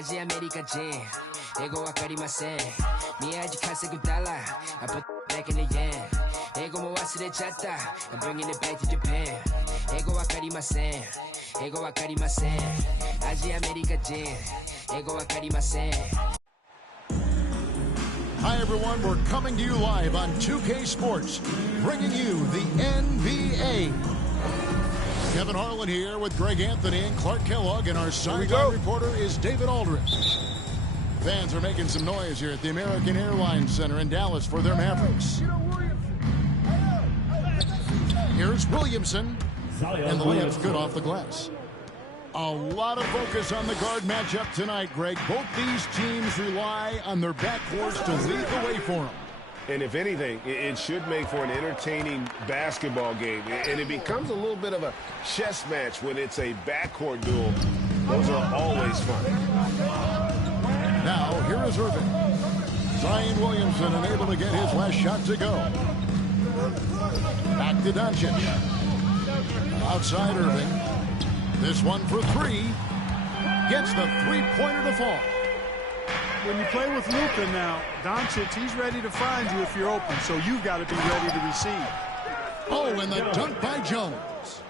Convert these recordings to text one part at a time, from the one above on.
アジアメリカ人英語わかりません宮地稼ぐダラ I put back in the yen 英語も忘れちゃった I'm bringing it back to Japan 英語わかりません英語わかりませんアジアメリカ人英語わかりません Hi everyone, we're coming to you live on 2K Sports, bringing you the NBA. Kevin Harlan here with Greg Anthony and Clark Kellogg, and our sideline reporter is David Aldridge. Fans are making some noise here at the American Airlines Center in Dallas for their Mavericks. Here's Williamson, and the layup's good off the glass. A lot of focus on the guard matchup tonight, Greg. Both these teams rely on their backcourts to lead the way for them. And if anything, it should make for an entertaining basketball game. And it becomes a little bit of a chess match when it's a backcourt duel. Those are always fun. Now, here is Irving. Zion Williamson unable to get his last shot to go. Back to Doncic. Outside Irving. This one for three. Gets the three-pointer to fall. When you play with Luka now, Doncic, he's ready to find you if you're open, so you've got to be ready to receive. Oh, and the dunk by Jones.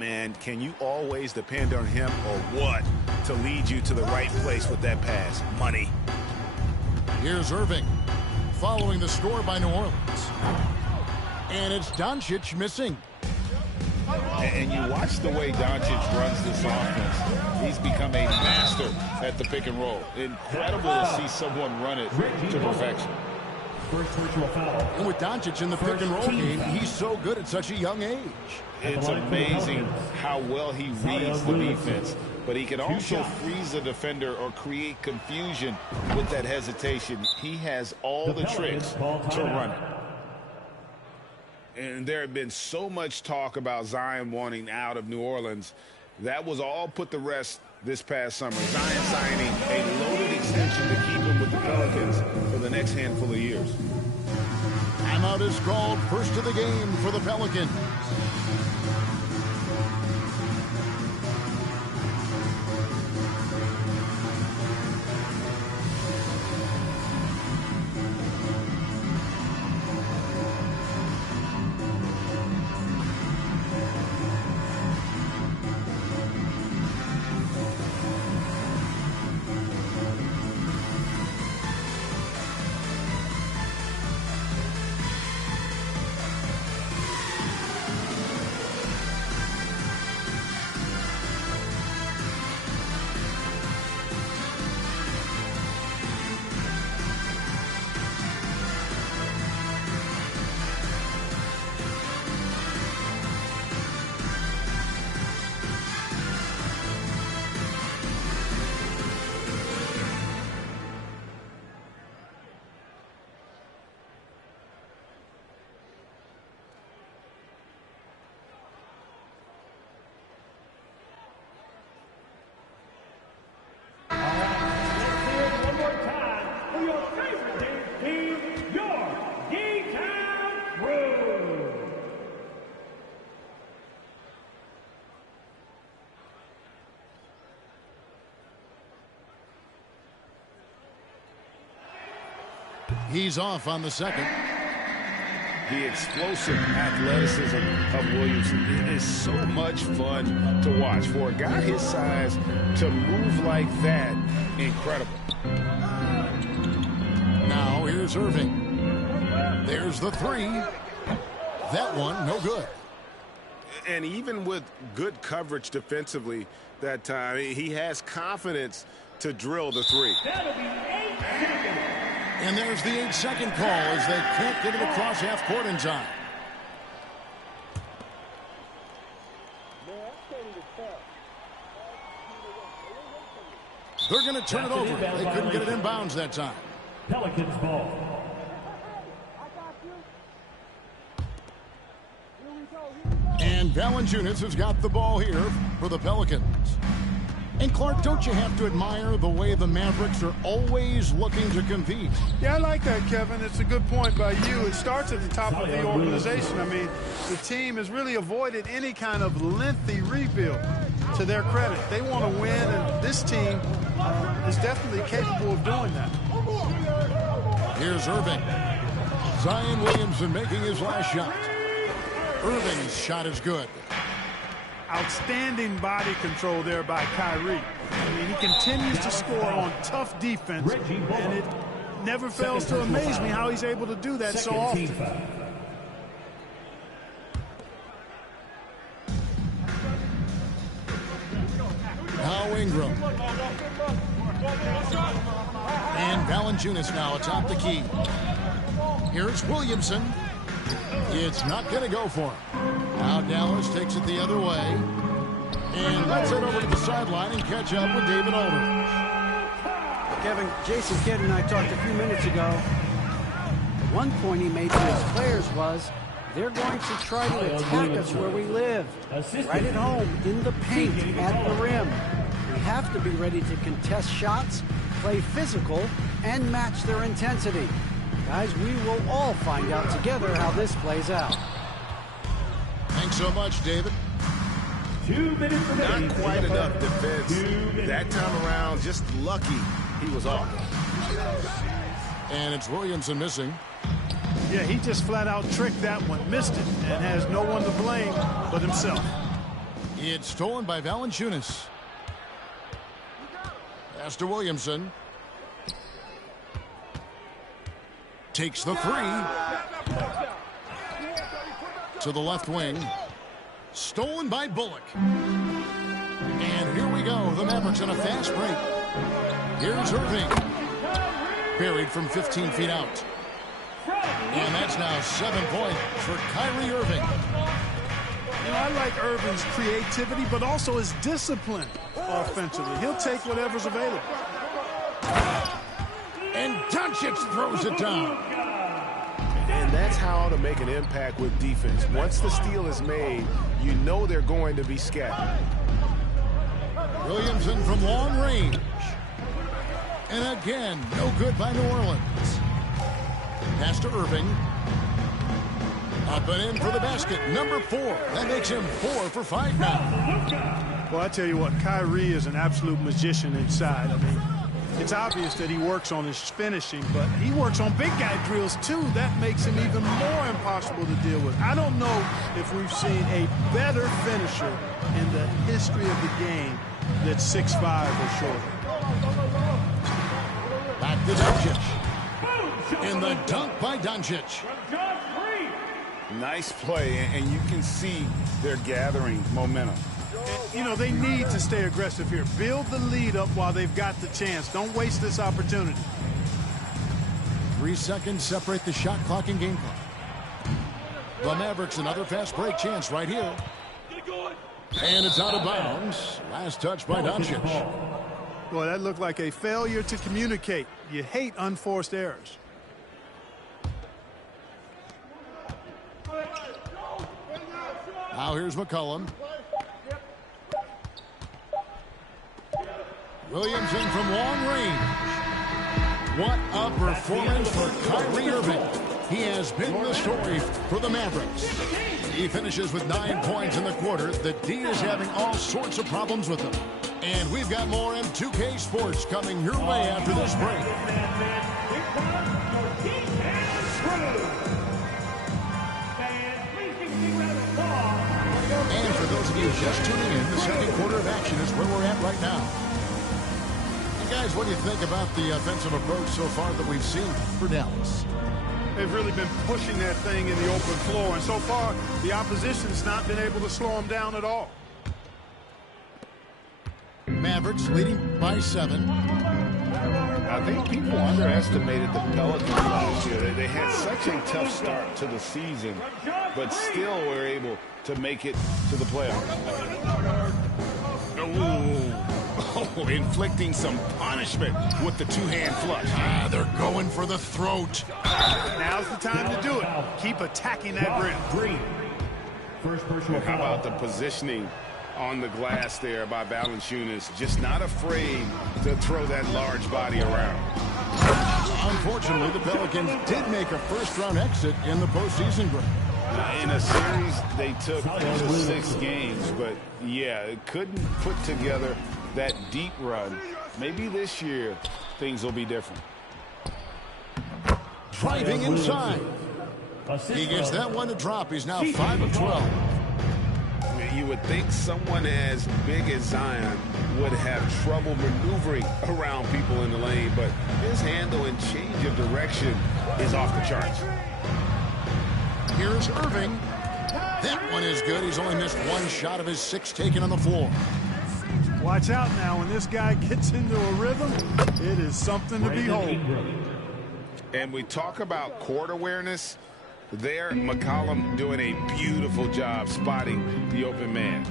Man, can you always depend on him or what to lead you to the right place with that pass? Money. Here's Irving, following the score by New Orleans. And it's Doncic missing. And you watch the way Doncic runs this offense. He's become a master at the pick and roll. Incredible to see someone run it to perfection. And with Doncic in the pick and roll game, he's so good at such a young age. It's amazing how well he reads the defense. But he can also freeze a defender or create confusion with that hesitation. He has all the tricks to run it. And there had been so much talk about Zion wanting out of New Orleans. That was all put to rest this past summer. Zion signing a loaded extension to keep him with the Pelicans for the next handful of years. Timeout is called. First of the game for the Pelicans. He's off on the second. The explosive athleticism of Williamson is so much fun to watch. For a guy his size to move like that, incredible. Now here's Irving. There's the three. That one, no good. And even with good coverage defensively that time, he has confidence to drill the three. That'll be 8 seconds. And there's the 8-second call as they can't get it across half court in time. They're going to turn it over. They couldn't get it in bounds that time. Pelicans ball. And Valanciunas has got the ball here for the Pelicans. And Clark, don't you have to admire the way the Mavericks are always looking to compete? Yeah, I like that, Kevin. It's a good point by you. It starts at the top of the organization. I mean, the team has really avoided any kind of lengthy rebuild. to their credit. They want to win, and this team is definitely capable of doing that. Here's Irving. Zion Williamson making his last shot. Irving's shot is good. Outstanding body control there by Kyrie. I mean, he continues to score on tough defense, and it never fails to amaze me how he's able to do that so often. Now Ingram. And Valanciunas now atop the key. Here's Williamson. It's not going to go for him. Now Dallas takes it the other way. And let's head over to the sideline and catch up with David Aldridge. Kevin, Jason Kidd and I talked a few minutes ago. One point he made to his players was they're going to try to attack us where we live. Right at home, in the paint, at the rim. We have to be ready to contest shots, play physical, and match their intensity. Guys, we will all find out together how this plays out. Thanks so much, David. 2 minutes remaining. Not quite enough defense. That time around, just lucky he was off. And it's Williamson missing. Yeah, he just flat out tricked that one, missed it, and has no one to blame but himself. It's stolen by Valanciunas. Pass to Williamson. Takes the three. To the left wing. Stolen by Bullock. And here we go. The Mavericks on a fast break. Here's Irving. Buried from 15 feet out. And that's now 7 points for Kyrie Irving. You know, I like Irving's creativity, but also his discipline offensively. He'll take whatever's available. And Doncic throws it down. And that's how to make an impact with defense. Once the steal is made, you know they're going to be scattered. Williamson from long range. And again, no good by New Orleans. Pass to Irving. Up and in for the basket. Number 4. That makes him 4 for 5 now. Well, I tell you what, Kyrie is an absolute magician inside. I mean, it's obvious that he works on his finishing, but he works on big guy drills too. That makes him even more impossible to deal with. I don't know if we've seen a better finisher in the history of the game that's 6'5" or shorter. Back to Doncic. In the dunk by Doncic. Nice play, and you can see they're gathering momentum. You know, they need to stay aggressive here. Build the lead up while they've got the chance. Don't waste this opportunity. 3 seconds separate the shot clock and game clock. The Mavericks another fast break chance right here. And it's out of bounds. Last touch by Doncic. Boy, that looked like a failure to communicate. You hate unforced errors. Now here's McCollum. Williamson from long range. What a performance for Kyrie Irving. He has been the story for the Mavericks. He finishes with 9 points in the quarter. The D is having all sorts of problems with him. And we've got more in 2K Sports coming your way after this break. And for those of you just tuning in, the second quarter of action is where we're at right now. And guys, what do you think about the offensive approach so far that we've seen for Dallas? They've really been pushing that thing in the open floor, and so far the opposition's not been able to slow them down at all. Mavericks leading by 7. I think people underestimated the Pelicans last year. They had such a tough start to the season, but still were able to make it to the playoffs. Oh, inflicting some punishment with the two-hand flush. They're going for the throat. Now's the time to do it. Keep attacking that rim. First personal How foul. about the positioning on the glass there by Valanciunas? Just not afraid to throw that large body around. Unfortunately, the Pelicans did make a first-round exit in the postseason break. In a series, they took to 6 games, but yeah, it couldn't put together that deep run. Maybe this year, things will be different. Driving inside. He gets that one to drop. He's now 5 of 12. You would think someone as big as Zion would have trouble maneuvering around people in the lane, but his handle and change of direction is off the charts. Here's Irving. That one is good. He's only missed 1 shot of his 6 taken on the floor. Watch out now. When this guy gets into a rhythm, it is something to behold. And we talk about court awareness. There, McCollum doing a beautiful job spotting the open man.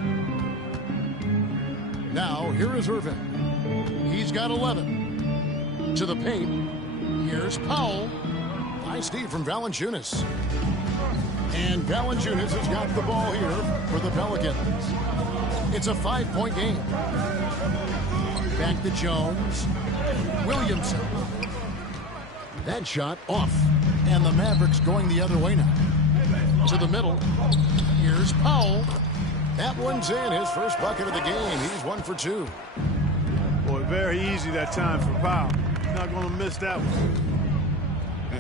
Now, here is Irving. He's got 11. To the paint. Here's Powell. Nice D from Valanciunas. And Valanciunas has got the ball here for the Pelicans. It's a 5-point game. Back to Jones. Williamson. That shot off. And the Mavericks going the other way now. To the middle. Here's Powell. That one's in. His first bucket of the game. He's 1 for 2. Boy, very easy that time for Powell. He's not going to miss that one.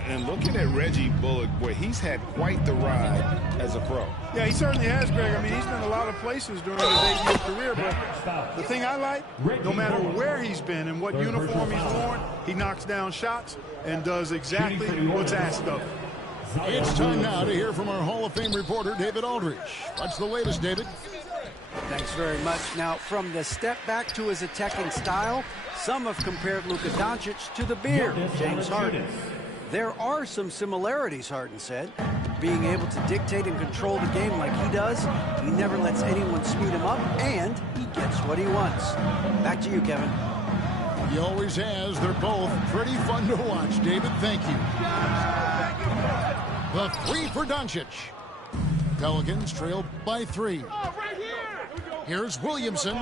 And looking at Reggie Bullock, boy, he's had quite the ride as a pro. Yeah, he certainly has, Greg. I mean, he's been a lot of places during his 8-year career, but the thing I like, no matter where he's been and what uniform he's worn, he knocks down shots and does exactly what's asked of him. It's time now to hear from our Hall of Fame reporter, David Aldridge. What's the latest, David? Thanks very much. Now, from the step back to his attacking style, some have compared Luka Doncic to the Beard, James Harden. There are some similarities, Harden said. Being able to dictate and control the game like he does, he never lets anyone speed him up, and he gets what he wants. Back to you, Kevin. He always has. They're both pretty fun to watch. David, thank you. The 3 for Doncic. Pelicans trail by 3. Here's Williamson.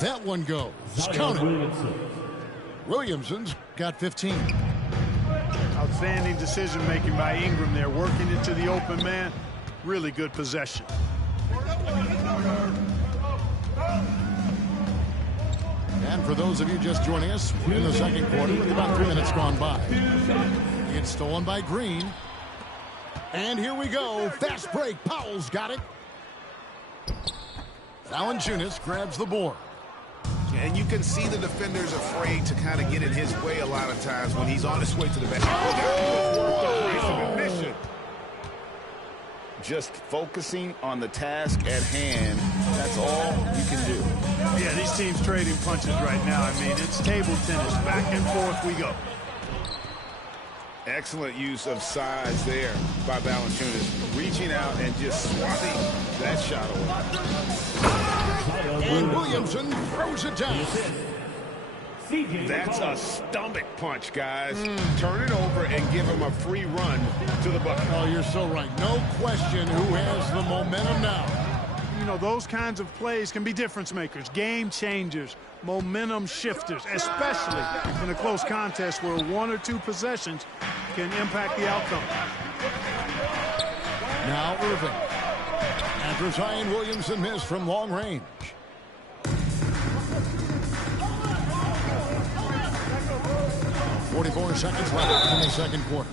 That one goes. Count it. Williamson's got 15. Outstanding decision-making by Ingram there, working it to the open man. Really good possession. And for those of you just joining us, we're in the second quarter with about 3 minutes gone by. It's stolen by Green. And here we go. Fast break. Powell's got it. Valanciunas grabs the board. And you can see the defenders afraid to kind of get in his way a lot of times when he's on his way to the basket. Just focusing on the task at hand, that's all you can do. Yeah, these teams trading punches right now. I mean, it's table tennis. Back and forth we go. Excellent use of size there by Valanciunas, reaching out and just swatting that shot away. And Williamson throws it down. That's a stomach punch, guys. Turn it over and give him a free run to the bucket. Oh, you're so right. No question who has the momentum now. You know, those kinds of plays can be difference makers, game changers, momentum shifters, especially in a close contest where 1 or 2 possessions can impact the outcome. Now Irving. After Zion Williamson missed from long range. .44 seconds left in the second quarter.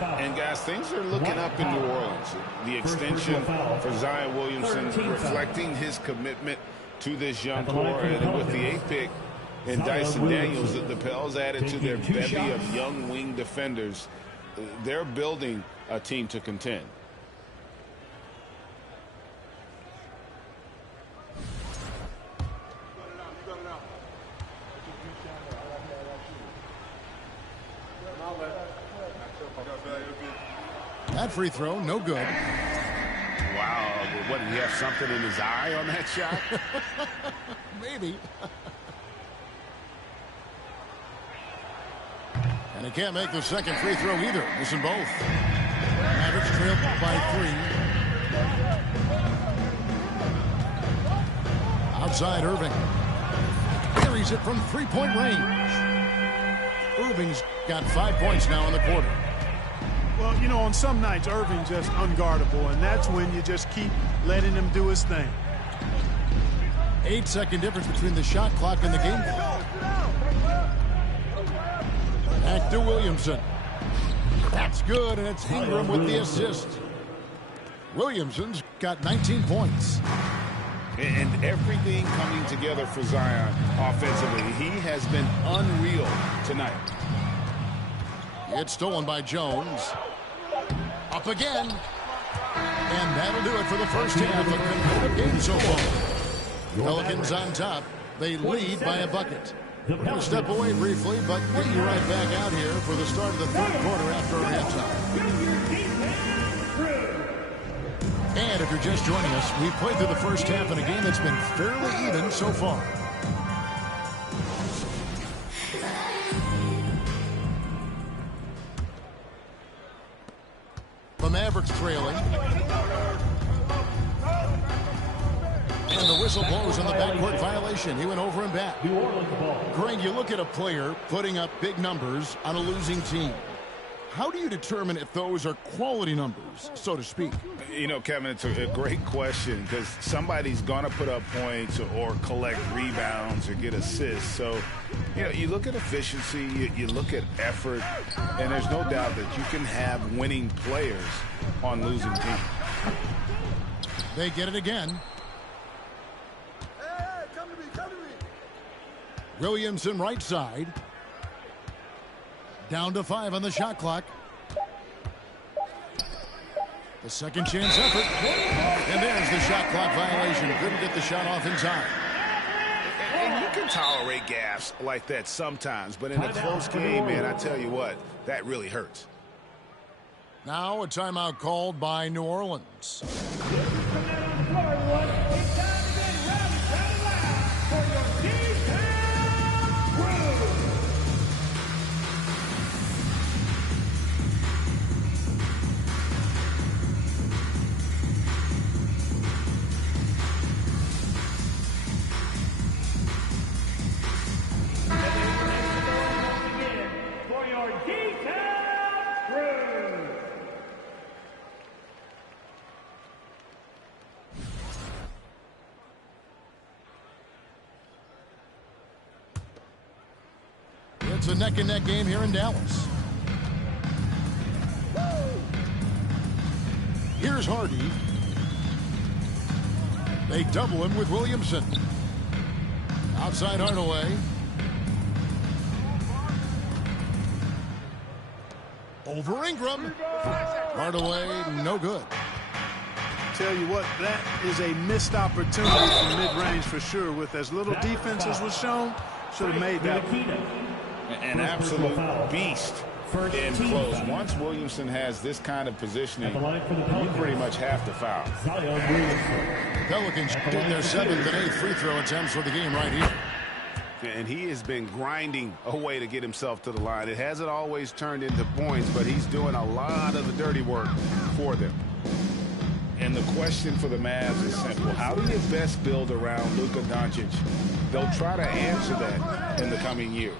And guys, things are looking up in New Orleans. The extension for Zion Williamson reflecting his commitment to this young core. And with the 8th pick and Dyson Daniels, the Pels added to their bevy of young wing defenders. They're building a team to contend. That free throw, no good. Wow, what, did he have something in his eye on that shot? Maybe. And he can't make the second free throw either. Missing both. Mavericks trail by 3. Outside Irving. Carries it from 3-point range. Irving's got 5 points now in the quarter. Well, you know, on some nights, Irving's just unguardable, and that's when you just keep letting him do his thing. 8-second difference between the shot clock and the game clock. Back to Williamson. That's good, and it's Ingram with the assist. Williamson's got 19 points. And everything coming together for Zion offensively. He has been unreal tonight. It's stolen by Jones. Up again. And that'll do it for the first half. A competitive game so far. Pelicans on top. They lead by a bucket. We're going to step away briefly, but get you right back out here for the start of the third quarter after halftime. And if you're just joining us, we've played through the first half in a game that's been fairly even so far. The Mavericks trailing. And the whistle blows on the backcourt violation. He went over and back. Greg, you look at a player putting up big numbers on a losing team. How do you determine if those are quality numbers, so to speak? You know, Kevin, it's a great question because somebody's going to put up points or collect rebounds or get assists. So, you know, you look at efficiency, you look at effort, and there's no doubt that you can have winning players on losing teams. They get it again. Williamson right side. Down to 5 on the shot clock. The second chance effort. And there's the shot clock violation. Couldn't get the shot off in time. And you can tolerate gaffes like that sometimes, but in a close game, man, I tell you what, that really hurts. Now a timeout called by New Orleans. It's a neck-and-neck game here in Dallas. Here's Hardy. They double him with Williamson. Outside Hardaway. Over Ingram. Hardaway, no good. Tell you what, that is a missed opportunity from mid-range for sure. With as little defense as was shown, should have made that one. An absolute beast in close. Once Williamson has this kind of positioning, you pretty much have to foul. Pelicans getting their 7th and 8th free throw attempts for the game right here. And he has been grinding away to get himself to the line. It hasn't always turned into points, but he's doing a lot of the dirty work for them. And the question for the Mavs is simple. How do you best build around Luka Doncic? They'll try to answer that in the coming years.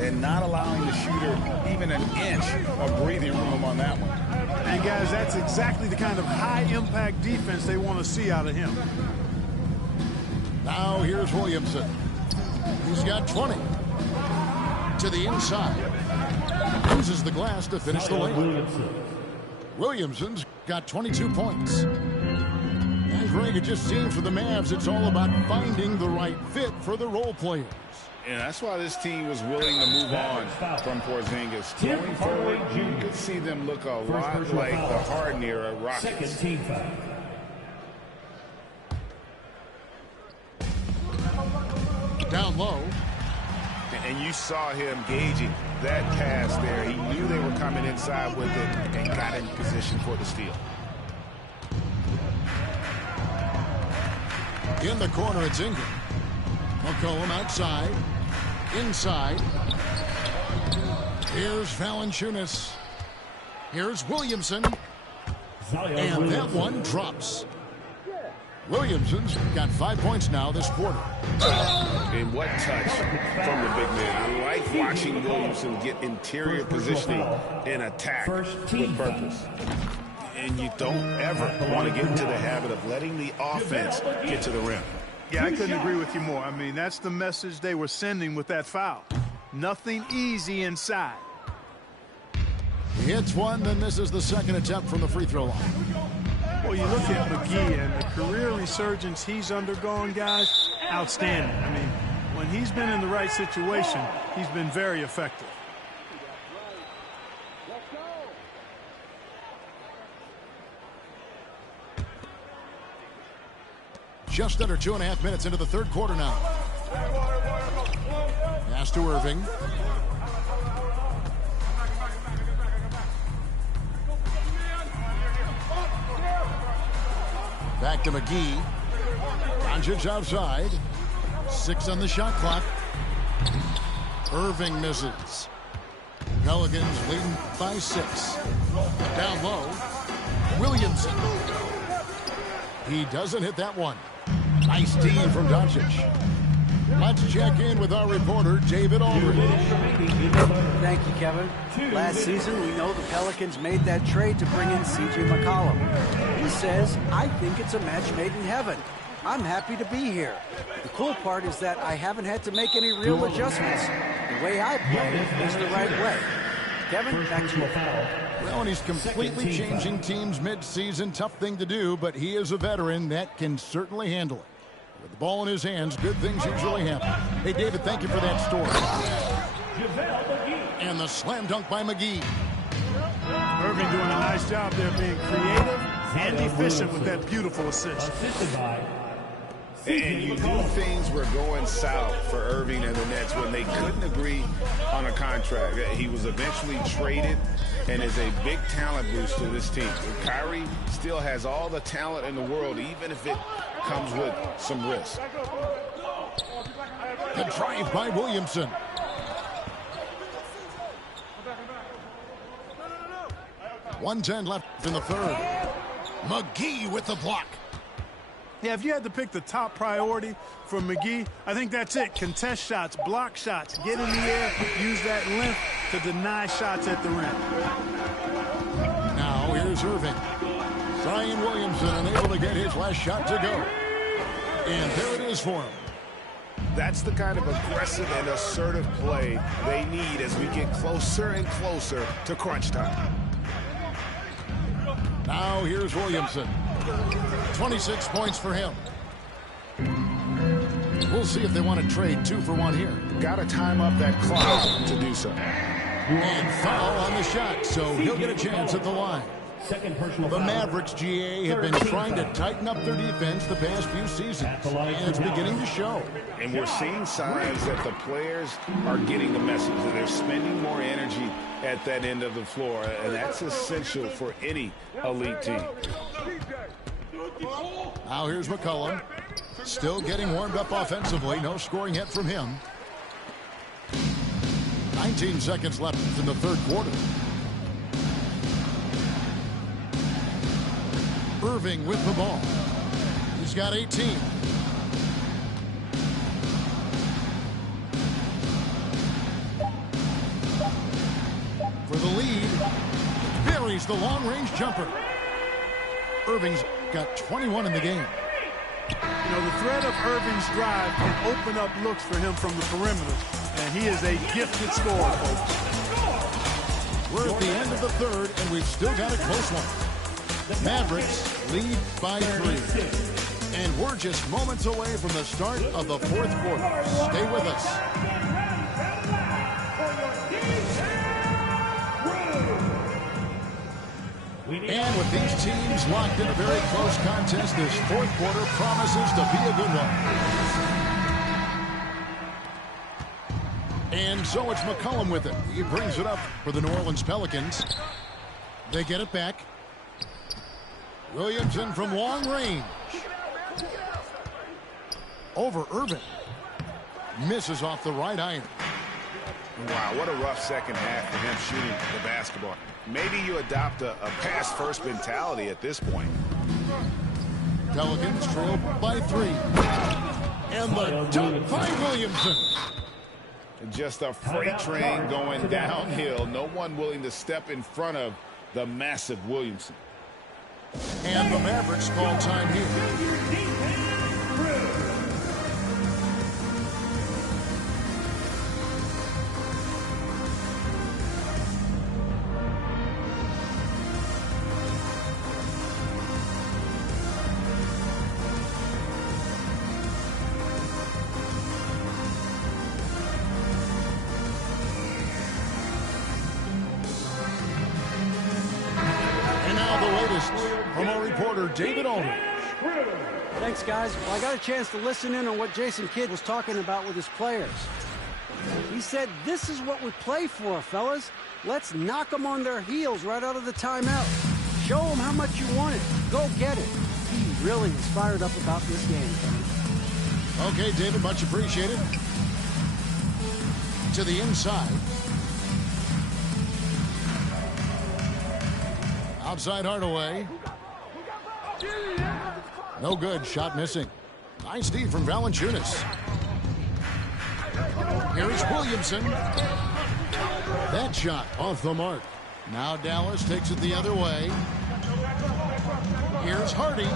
And not allowing the shooter even an inch of breathing room on that one. And guys, that's exactly the kind of high-impact defense they want to see out of him. Now here's Williamson. He's got 20. To the inside. Uses the glass to finish the lane. Williamson's got 22 points. And Greg, it just seems for the Mavs, it's all about finding the right fit for the role players. And that's why this team was willing to move on from Porzingis. Going forward, you could see them look a lot like the Harden era Rockets. Down low. And you saw him gauging that pass there. He knew they were coming inside with it and got in position for the steal. In the corner, it's Ingram. McCollum outside. Inside. Here's Valanciunas. Here's Williamson. And that one drops. Williamson's got 5 points now this quarter. And what touch from the big man. I like watching Williamson get interior positioning and attack with purpose. And you don't ever want to get into the habit of letting the offense get to the rim. Yeah, I couldn't agree with you more. I mean, that's the message they were sending with that foul. Nothing easy inside. He hits one, then misses the second attempt from the free throw line. Well, you look at McGee and the career resurgence he's undergone, guys, outstanding. I mean, when he's been in the right situation, he's been very effective. Just under 2.5 minutes into the third quarter now. Pass to Irving. Back to McGee. Doncic outside. 6 on the shot clock. Irving misses. Pelicans leading by 6. Down low. Williamson. He doesn't hit that one. Nice D from Doncic. Let's check in with our reporter, David Aldridge. Thank you, Kevin. Last season, we know the Pelicans made that trade to bring in C.J. McCollum. He says, I think it's a match made in heaven. I'm happy to be here. The cool part is that I haven't had to make any real adjustments. The way I play is the right way. Kevin, back to you. Well, and he's completely changing teams mid-season. Tough thing to do, but he is a veteran that can certainly handle it. With the ball in his hands, good things usually happen. Hey, David, thank you for that story. And the slam dunk by McGee. Irving doing a nice job there being creative and efficient with that beautiful assist. And you knew things were going south for Irving and the Nets when they couldn't agree on a contract. He was eventually traded and is a big talent boost to this team. Kyrie still has all the talent in the world, even if it comes with some risk. The drive by Williamson. .110 left in the third. McGee with the block. Yeah, if you had to pick the top priority for McGee, I think that's it. Contest shots, block shots, get in the air, use that length to deny shots at the rim. Now here's Irving. Zion Williamson unable to get his last shot to go. And there it is for him. That's the kind of aggressive and assertive play they need as we get closer and closer to crunch time. Now here's Williamson. 26 points for him. We'll see if they want to trade 2 for 1 here. Got to time up that clock to do so. And foul on the shot, so he'll get a chance at the line. The Mavericks, GA, have been trying to tighten up their defense the past few seasons, and it's beginning to show. And we're seeing signs that the players are getting the message, that they're spending more energy at that end of the floor, and that's essential for any elite team. Now here's McCollum. Still getting warmed up offensively. No scoring yet from him. 19 seconds left in the third quarter. Irving with the ball. He's got 18. For the lead, buries the long-range jumper. Irving's got 21 in the game. You know, the threat of Irving's drive can open up looks for him from the perimeter, and he is a gifted scorer, folks. We're at the end of the third, and we've still got a close one. Mavericks lead by 3. And we're just moments away from the start of the fourth quarter. Stay with us. And with these teams locked in a very close contest, this fourth quarter promises to be a good one. And so it's McCollum with it. He brings it up for the New Orleans Pelicans. They get it back. Williamson from long range. Over Irving. Misses off the right iron. Wow, what a rough second half for him shooting the basketball. Maybe you adopt a pass-first mentality at this point. Pelicans trail by 3. And the dunk by Williamson. Just a freight train going downhill. No one willing to step in front of the massive Williamson. And the Mavericks call time here. From our reporter, David Aldridge. Thanks, guys. Well, I got a chance to listen in on what Jason Kidd was talking about with his players. He said, this is what we play for, fellas. Let's knock them on their heels right out of the timeout. Show them how much you want it. Go get it. He really is fired up about this game, Kenny. Okay, David, much appreciated. To the inside. Outside Hardaway. No good. Shot missing. Nice D from Valanciunas. Here's Williamson. That shot off the mark. Now Dallas takes it the other way. Here's Hardy.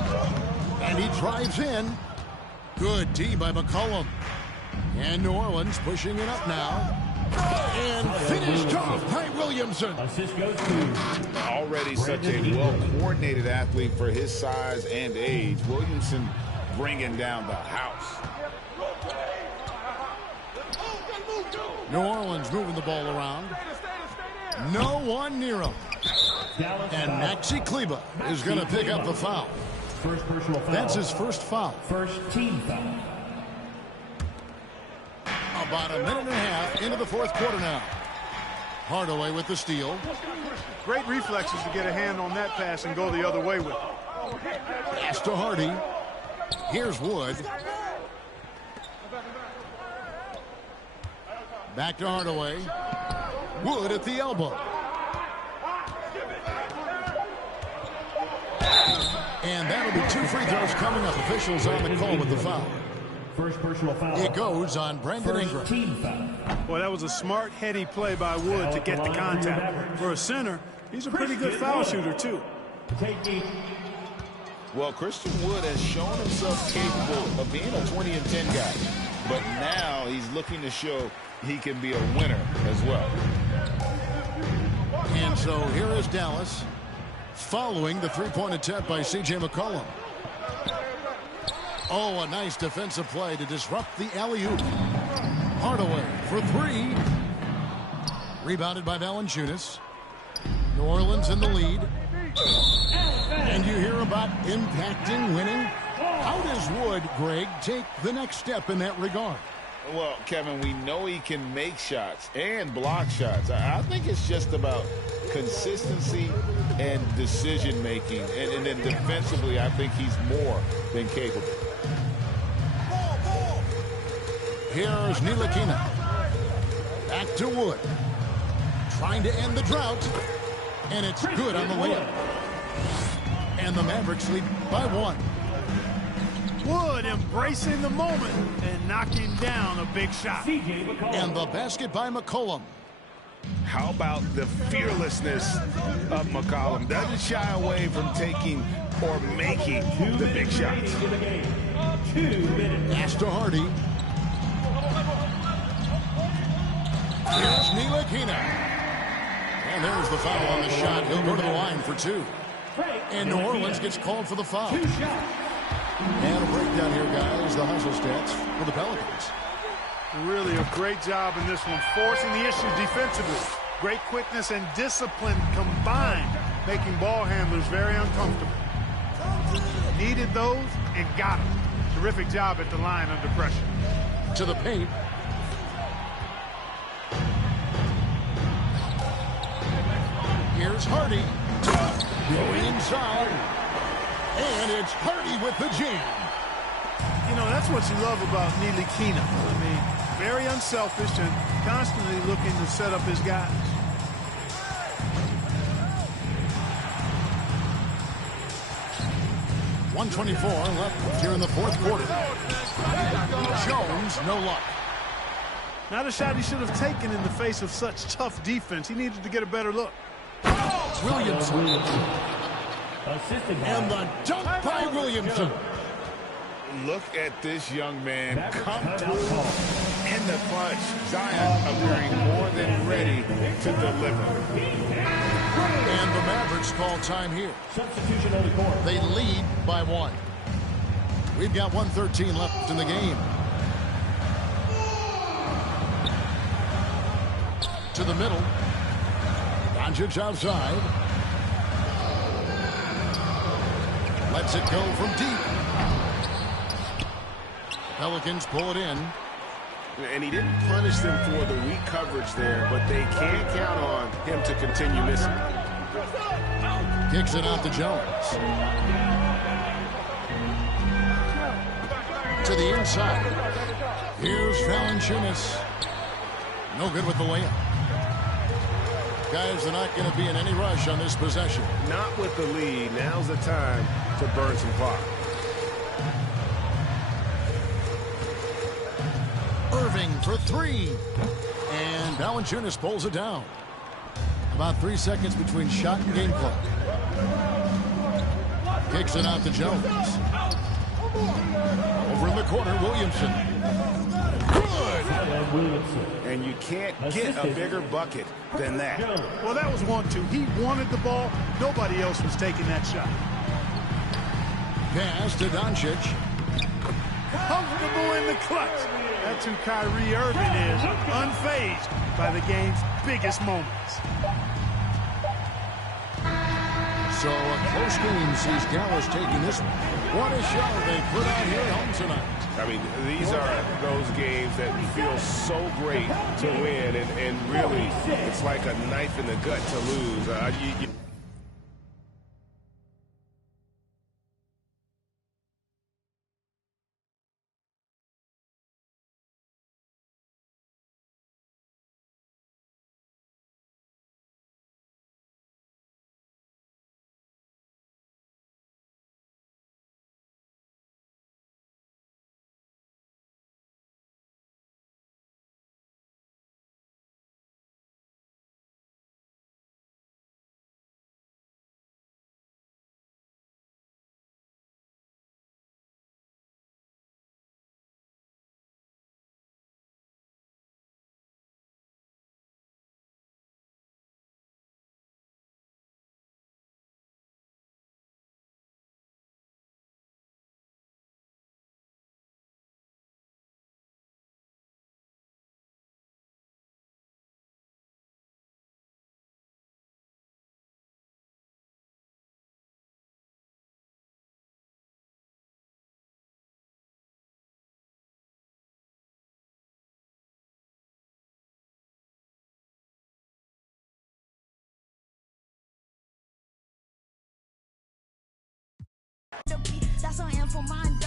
And he drives in. Good D by McCollum. And New Orleans pushing it up now. And finished off by Williamson. Assist goes to already such a well-coordinated athlete for his size and age. Williamson bringing down the house. New Orleans moving the ball around. No one near him. And Maxi Kleber is going to pick up the foul. First personal foul. That's his first foul. First team foul. About a minute and a half into the fourth quarter now. Hardaway with the steal. Great reflexes to get a hand on that pass and go the other way with it. Pass to Hardy. Here's Wood. Back to Hardaway. Wood at the elbow. And that'll be 2 free throws coming up. Officials on the call with the foul. First personal foul. It goes on Brandon Ingram. Team foul. Well, that was a smart, heady play by Wood to get the contact. For a center, he's a pretty good foul shooter, too. Well, Christian Wood has shown himself capable of being a 20 and 10 guy. But now he's looking to show he can be a winner as well. And so here is Dallas following the three-point attempt by C.J. McCollum. Oh, a nice defensive play to disrupt the alley-oop. Hardaway for 3. Rebounded by Valanciunas. New Orleans in the lead. And you hear about impacting winning. How does Wood, Greg, take the next step in that regard? Well, Kevin, we know he can make shots and block shots. I think it's just about consistency and decision-making. And then defensively, I think he's more than capable. Here's Ntilikina. Back to Wood. Trying to end the drought. And it's good on the layup. And the Mavericks lead by 1. Wood embracing the moment and knocking down a big shot. And the basket by McCollum. How about the fearlessness of McCollum? Doesn't shy away from taking or making the big shots. Pass to Hardy. Here's Ntilikina. And there's the foul on the shot. He'll go to the line for 2. And New Orleans gets called for the foul. And a breakdown here, guys. The hustle stats for the Pelicans. Really a great job in this one, forcing the issue defensively. Great quickness and discipline combined, making ball handlers very uncomfortable. Needed those and got them. Terrific job at the line under pressure. To the paint. Here's Hardy. Going inside. And it's Hardy with the jam. You know, that's what you love about Ntilikina. I mean, very unselfish and constantly looking to set up his guys. 1:24 left here in the fourth quarter. Jones, no luck. Not a shot he should have taken in the face of such tough defense. He needed to get a better look. Williamson. Assisted by And the dunk by Williamson. Look at this young man come through in the clutch. Zion appearing more than ready to deliver. And the Mavericks call time here. substitution on the court. They lead by 1. We've got 1:13 left in the game. To the middle. Doncic outside. Lets it go from deep. Pelicans pull it in. And he didn't punish them for the weak coverage there, but they can't count on him to continue missing. Kicks it out to Jones. To the inside. Here's Valanciunas. No good with the layup. Guys, they're not going to be in any rush on this possession. Not with the lead. Now's the time to burn some clock. Irving for 3. And Valanciunas pulls it down. About 3 seconds between shot and game clock. Kicks it out to Jones. Over in the corner, Williamson. Good. And you can't get a bigger bucket than that. Well, that was 1-2. He wanted the ball. Nobody else was taking that shot. Pass to Doncic. Comfortable in the clutch. That's who Kyrie Irving is, unfazed by the game's biggest moments. So a close game sees Dallas taking this one. What a show they put on here at home tonight. I mean, these are those games that feel so great to win, and really, it's like a knife in the gut to lose. That's on for mine.